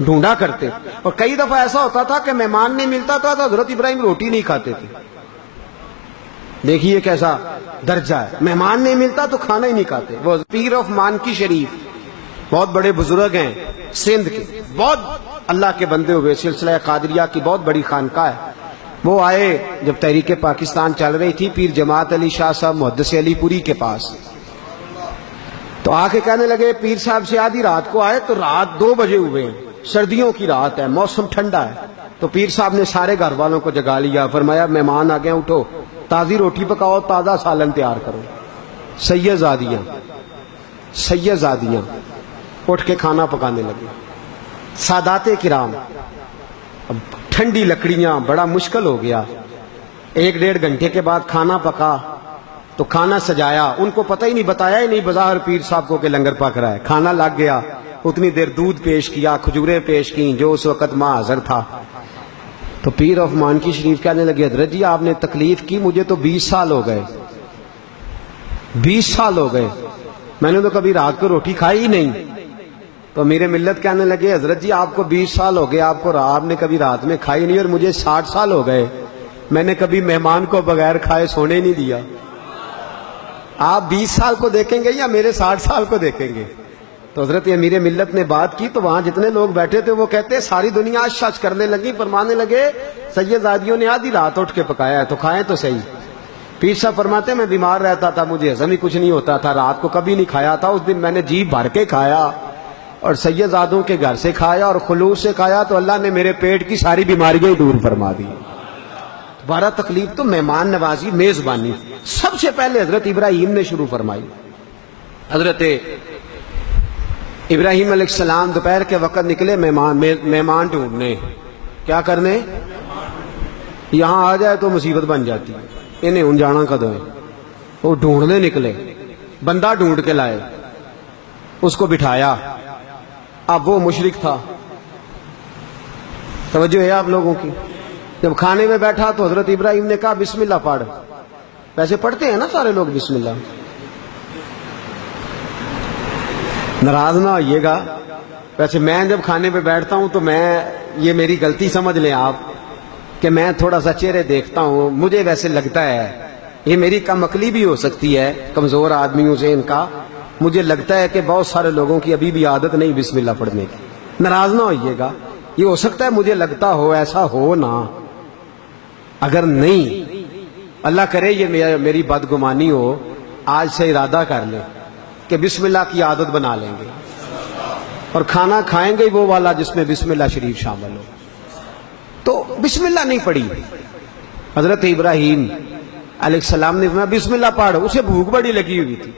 ڈھونڈا کرتے. اور کئی دفعہ ایسا ہوتا تھا کہ مہمان نہیں ملتا تھا تو حضرت ابراہیم روٹی نہیں کھاتے تھے. دیکھیے کیسا درجہ ہے, مہمان نہیں ملتا تو کھانا ہی نہیں کھاتے. وہ پیر آف مانکی شریف بہت بڑے بزرگ ہیں سندھ کے, بہت اللہ کے بندے ہوئے, سلسلہ قادریہ کی بہت بڑی خانقاہ ہے. وہ آئے جب تحریک پاکستان چل رہی تھی پیر جماعت علی شاہ صاحب محدث علی پوری کے پاس, تو آ کے کہنے لگے پیر صاحب سے آدھی رات کو آئے تو رات 2 بجے ہوئے ہیں, سردیوں کی رات ہے, موسم ٹھنڈا ہے. تو پیر صاحب نے سارے گھر والوں کو جگا لیا, فرمایا مہمان آ گئے, اٹھو, تازی روٹی پکاؤ, تازہ سالن تیار کرو. سیدزادیاں اٹھ کے کھانا پکانے لگے. سادات کرام, اب ٹھنڈی لکڑیاں, بڑا مشکل ہو گیا. 1-1.5 گھنٹے کے بعد کھانا پکا تو کھانا سجایا, ان کو پتہ ہی نہیں, بتایا ہی نہیں بظاہر پیر صاحب کو کہ لنگر پک رہا ہے. کھانا لگ گیا, اتنی دیر دودھ پیش کیا, کھجوریں پیش کی جو اس وقت ماں حاضر تھا. تو پیر آف مانکی شریف کہنے لگے حضرت جی آپ نے تکلیف کی, مجھے تو 20 سال ہو گئے, 20 سال ہو گئے, میں نے تو کبھی رات کو روٹی کھائی ہی نہیں. تو میرے ملت کہنے لگے حضرت جی آپ کو 20 سال ہو گئے, آپ نے کبھی رات میں کھائی نہیں, اور مجھے 60 سال ہو گئے, میں نے کبھی مہمان کو بغیر کھائے سونے نہیں دیا. آپ 20 سال کو دیکھیں گے یا میرے 60 سال کو دیکھیں گے؟ تو حضرت امیر ملت نے بات کی تو وہاں جتنے لوگ بیٹھے تھے وہ کہتے ساری دنیا شش کرنے لگی, فرمانے لگے سیدزادیوں نے آدھی رات اٹھ کے پکایا ہے تو کھائیں تو صحیح. پیر صاحب فرماتے میں بیمار رہتا تھا, مجھے ہضم ہی کچھ نہیں ہوتا تھا, رات کو کبھی نہیں کھایا تھا, اس دن میں نے جیب بھر کے کھایا اور سیدزادوں کے گھر سے کھایا اور خلوص سے کھایا تو اللہ نے میرے پیٹ کی ساری بیماریاں دور فرما دی. دوبارہ تکلیف تو مہمان نوازی, میزبانی سب سے پہلے حضرت ابراہیم نے شروع فرمائی. حضرت ابراہیم علیہ السلام دوپہر کے وقت نکلے مہمان ڈھونڈنے. کیا کرنے؟ یہاں آ جائے تو مصیبت بن جاتی, انہیں ان جانا کدو ہے. وہ ڈھونڈنے نکلے, بندہ ڈھونڈ کے لائے, اس کو بٹھایا. اب وہ مشرک تھا, توجہ ہے آپ لوگوں کی. جب کھانے میں بیٹھا تو حضرت ابراہیم نے کہا بسم اللہ پڑھ. ویسے پڑھتے ہیں نا سارے لوگ بسم اللہ, ناراض نہ ہوئیے گا. ویسے میں جب کھانے پہ بیٹھتا ہوں تو یہ میری غلطی سمجھ لیں آپ کہ میں تھوڑا سا چہرے دیکھتا ہوں, مجھے ویسے لگتا ہے, یہ میری کم عقلی بھی ہو سکتی ہے کمزور آدمیوں سے ان کا, مجھے لگتا ہے کہ بہت سارے لوگوں کی ابھی بھی عادت نہیں بسم اللہ پڑھنے کی. ناراض نہ ہوئیے گا, یہ ہو سکتا ہے مجھے لگتا ہو, ایسا ہو نہ. اگر نہیں, اللہ کرے یہ میری بدگمانی ہو, آج سے ارادہ کر لیں کہ بسم اللہ کی عادت بنا لیں گے اور کھانا کھائیں گے وہ والا جس میں بسم اللہ شریف شامل ہو. تو بسم اللہ نہیں پڑھی. حضرت ابراہیم علیہ السلام نے فرمایا بسم اللہ پڑھ. اسے بھوک بڑی لگی ہوئی تھی,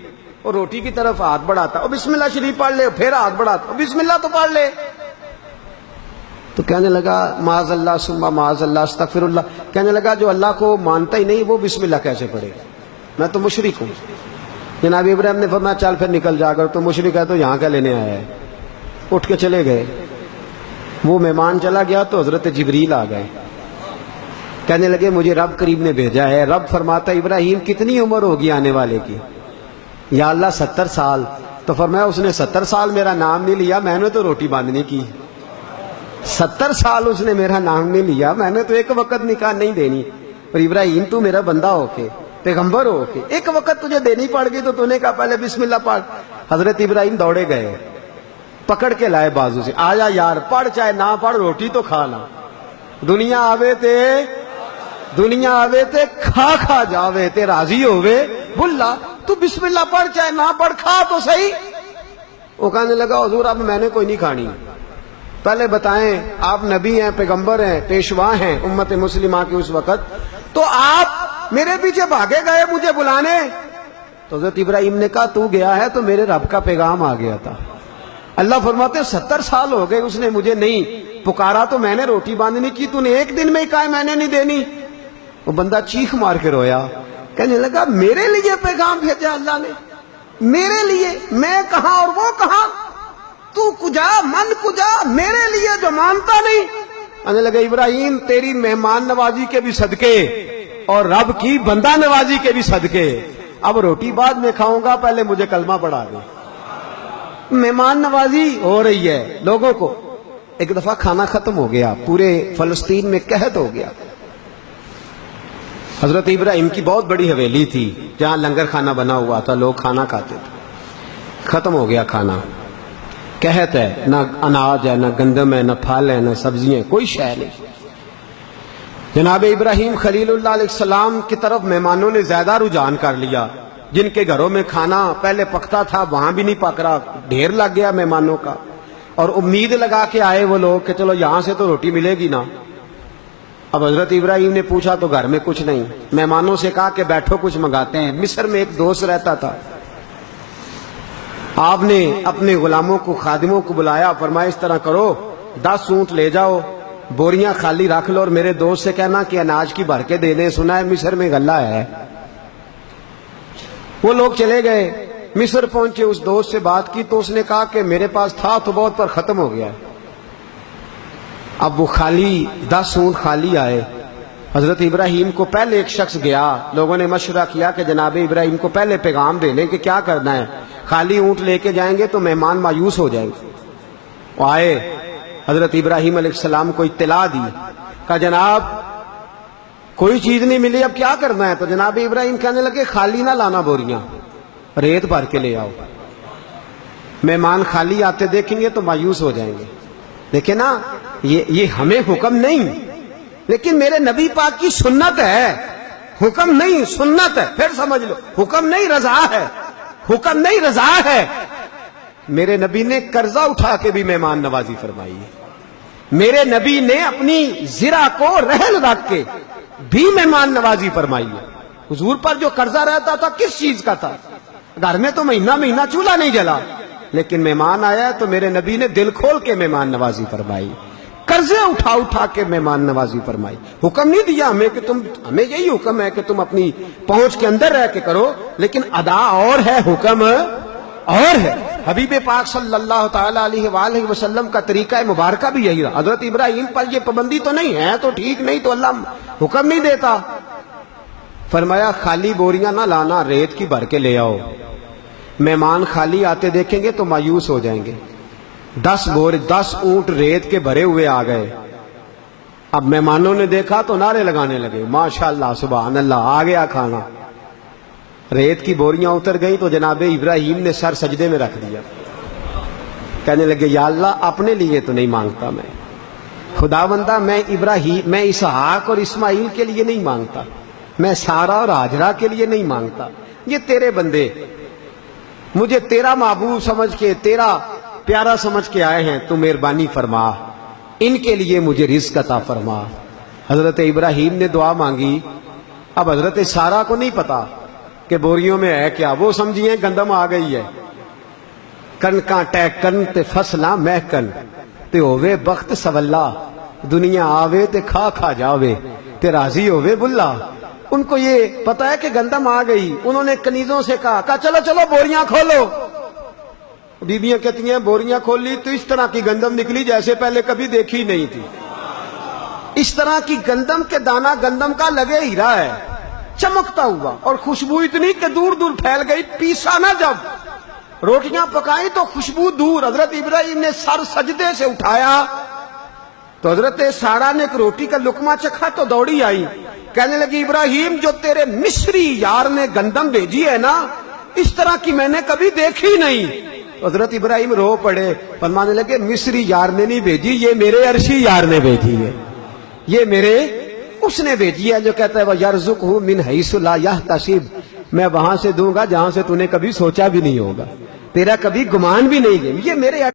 اور روٹی کی طرف ہاتھ بڑھاتا, اور بسم اللہ شریف پڑھ لے, پھر ہاتھ بڑھاتا, بسم اللہ تو پڑھ لے. تو کہنے لگا معاذ اللہ ثم معاذ اللہ استغفر اللہ. کہنے لگا جو اللہ کو مانتا ہی نہیں وہ بسم اللہ کیسے پڑھے گا, میں تو مشرک ہوں. جناب ابراہیم نے فرمایا چل پھر نکل جا کر, تو مشرک ہے تو یہاں کیا لینے آیا ہے. اٹھ کے چلے گئے. وہ مہمان چلا گیا تو حضرت جبریل آ گئے, کہنے لگے مجھے رب کریم نے بھیجا ہے. رب فرماتا ابراہیم کتنی عمر ہوگی آنے والے کی؟ یا اللہ 70 سال. تو فرمایا اس نے 70 سال میرا نام نہیں لیا, میں نے تو روٹی باندھنے کی. 70 سال اس نے میرا نام نہیں لیا, میں نے تو ایک وقت نکاح نہیں دینی. اور ابراہیم تو میرا بندہ ہو کے, پیغمبر ہو کے, ایک وقت تجھے دینی پڑ گئی تو نے کہا پہلے بسم اللہ پڑھ. حضرت ابراہیم دوڑے گئے, پکڑ کے لائے بازو سے, آجا یار پڑھ چاہے نہ پڑھ روٹی تو کھانا. دنیا آوے تے کھا جاوے تے راضی ہووے بلا, تو بسم اللہ پڑھ چاہے نہ پڑھ, کھا تو صحیح. وہ کہنے لگا حضور اب میں نے کوئی نہیں کھانی. پہلے بتائیں آپ نبی ہیں, پیغمبر ہیں, پیشوا ہیں امت مسلمہ کی اس وقت, تو آپ میرے پیچھے بھاگے گئے مجھے بلانے. تو حضرت ابراہیم نے کہا تو گیا ہے تو میرے رب کا پیغام آ گیا تھا. اللہ فرماتے 70 سال ہو گئے اس نے مجھے نہیں پکارا تو میں نے روٹی باندھنی کی, تو نے ایک دن میں ہی کہا میں نے نہیں دینی. وہ بندہ چیخ مار کے رویا, کہنے لگا میرے لیے پیغام بھیجا اللہ نے, میرے لیے, میں کہاں اور وہ کہاں, تو کجا من کجا, میرے لیے جو مانتا نہیں. کہنے لگا ابراہیم تیری مہمان نوازی کے بھی صدقے اور رب کی بندہ نوازی کے بھی صدقے, اب روٹی بعد میں کھاؤں گا, پہلے مجھے کلمہ پڑھا دے. مہمان نوازی ہو رہی ہے لوگوں کو, ایک دفعہ کھانا ختم ہو گیا، پورے فلسطین میں قحط ہو گیا۔ حضرت ابراہیم کی بہت بڑی حویلی تھی جہاں لنگر کھانا بنا ہوا تھا، لوگ کھانا کھاتے تھے۔ ختم ہو گیا کھانا، قحط ہے، نہ اناج ہے، نہ گندم ہے، نہ پھل ہے، نہ سبزیاں، کوئی شے نہیں۔ جناب ابراہیم خلیل اللہ علیہ السلام کی طرف مہمانوں نے زیادہ رجحان کر لیا۔ جن کے گھروں میں کھانا پہلے پکتا تھا وہاں بھی نہیں پک رہا، ڈھیر لگ گیا مہمانوں کا، اور امید لگا کے آئے وہ لوگ کہ چلو یہاں سے تو روٹی ملے گی نا۔ اب حضرت ابراہیم نے پوچھا تو گھر میں کچھ نہیں، مہمانوں سے کہا کہ بیٹھو کچھ منگاتے ہیں۔ مصر میں ایک دوست رہتا تھا، آپ نے اپنے غلاموں کو، خادموں کو بلایا، فرمایا اس طرح کرو 10 اونٹ لے جاؤ، بوریاں خالی رکھ لو، اور میرے دوست سے کہنا کہ اناج کی بھر کے دے دیں، سنا ہے مصر میں غلہ ہے۔ وہ لوگ چلے گئے، مصر پہنچے، اس دوست سے بات کی تو اس نے کہا کہ میرے پاس تھا تو بہت پر ختم ہو گیا۔ اب وہ خالی 10 اونٹ خالی آئے۔ حضرت ابراہیم کو پہلے ایک شخص گیا، لوگوں نے مشورہ کیا کہ جناب ابراہیم کو پہلے پیغام دے لیں کہ کیا کرنا ہے، خالی اونٹ لے کے جائیں گے تو مہمان مایوس ہو جائیں گے۔ وہ آئے، حضرت ابراہیم علیہ السلام کو اطلاع دی، کہا جناب کوئی چیز نہیں ملی، اب کیا کرنا ہے؟ تو جناب ابراہیم کہنے لگے خالی نہ لانا بوریاں، ریت بھر کے لے آؤ، مہمان خالی آتے دیکھیں گے تو مایوس ہو جائیں گے۔ دیکھیں نا، یہ ہمیں حکم نہیں، لیکن میرے نبی پاک کی سنت ہے، حکم نہیں سنت ہے، پھر سمجھ لو، حکم نہیں رضا ہے، حکم نہیں رضا ہے۔ میرے نبی نے قرضہ اٹھا کے بھی مہمان نوازی فرمائی ہے، میرے نبی نے اپنی زرہ کو رہن رکھ کے بھی مہمان نوازی فرمائی ہے۔ حضور پر جو قرضہ رہتا تھا کس چیز کا تھا؟ گھر میں تو مہینہ مہینہ چولہا نہیں جلا، لیکن مہمان آیا تو میرے نبی نے دل کھول کے مہمان نوازی فرمائی، قرضے اٹھا اٹھا کے مہمان نوازی فرمائی۔ حکم نہیں دیا ہمیں کہ ہمیں یہی حکم ہے کہ تم اپنی پہنچ کے اندر رہ کے کرو، لیکن ادا اور ہے، حکم اور ہے۔ حبیب پاک صلی اللہ تعالیٰ علیہ وآلہ وسلم کا طریقہ مبارکہ بھی یہی رہا۔ حضرت ابراہیم پر یہ پابندی تو نہیں ہے تو ٹھیک، نہیں تو اللہ حکم نہیں دیتا۔ فرمایا خالی بوریاں نہ لانا، ریت کی بھر کے لے آؤ، مہمان خالی آتے دیکھیں گے تو مایوس ہو جائیں گے۔ 10 اونٹ ریت کے بھرے ہوئے آ گئے۔ اب مہمانوں نے دیکھا تو نعرے لگانے لگے، ماشاءاللہ سبحان اللہ، آ گیا کھانا۔ ریت کی بوریاں اتر گئی تو جناب ابراہیم نے سر سجدے میں رکھ دیا، کہنے لگے یا اللہ اپنے لیے تو نہیں مانگتا میں، خدا بندہ میں اسحاق اور اسماعیل کے لیے نہیں مانگتا، میں سارا اور ہاجرہ کے لیے نہیں مانگتا، یہ تیرے بندے مجھے تیرا محبوب سمجھ کے، تیرا پیارا سمجھ کے آئے ہیں، تو مہربانی فرما، ان کے لیے مجھے رزق عطا فرما۔ حضرت ابراہیم نے دعا مانگی۔ اب حضرت سارا کو نہیں پتا کہ بوریوں میں ہے کیا، وہ سمجھیے گندم آ گئی ہے۔ کنکاں ٹیکن تے فصلاں محکن تے ہووے بخت سولا، دنیا آوے تے کھا کھا جاوے تے راضی ہووے بلا۔ ان کو یہ پتا ہے کہ گندم آ گئی، انہوں نے کنیزوں سے کہا چلو چلو بوریاں کھولو۔ بیبیاں کہتی ہیں بوریاں کھول لی تو اس طرح کی گندم نکلی جیسے پہلے کبھی دیکھی نہیں تھی، اس طرح کی گندم کے دانہ گندم کا لگے ہیرا ہے، چمکتا ہوا، اور خوشبو اتنی کہ دور دور پھیل گئی۔ پیسا نہ جب روٹیاں پکائی تو خوشبو دور۔ حضرت ابراہیم نے سر سجدے سے اٹھایا تو حضرت سارا نے ایک روٹی کا لقمہ چکھا تو دوڑی آئی، کہنے لگی ابراہیم جو تیرے مصری یار نے گندم بھیجی ہے نا، اس طرح کی میں نے کبھی دیکھی نہیں۔ حضرت ابراہیم رو پڑے، فرمانے لگے مصری یار نے نہیں بھیجی، یہ میرے عرشی یار نے بھیجی ہے، یہ میرے اس نے بھیجی ہے جو کہتا ہے وَيَرْزُقْهُ مِنْ حَيْثُ لَا يَحْتَسِبُ، میں وہاں سے دوں گا جہاں سے تو نے کبھی سوچا بھی نہیں ہوگا، تیرا کبھی گمان بھی نہیں ہے، یہ میرے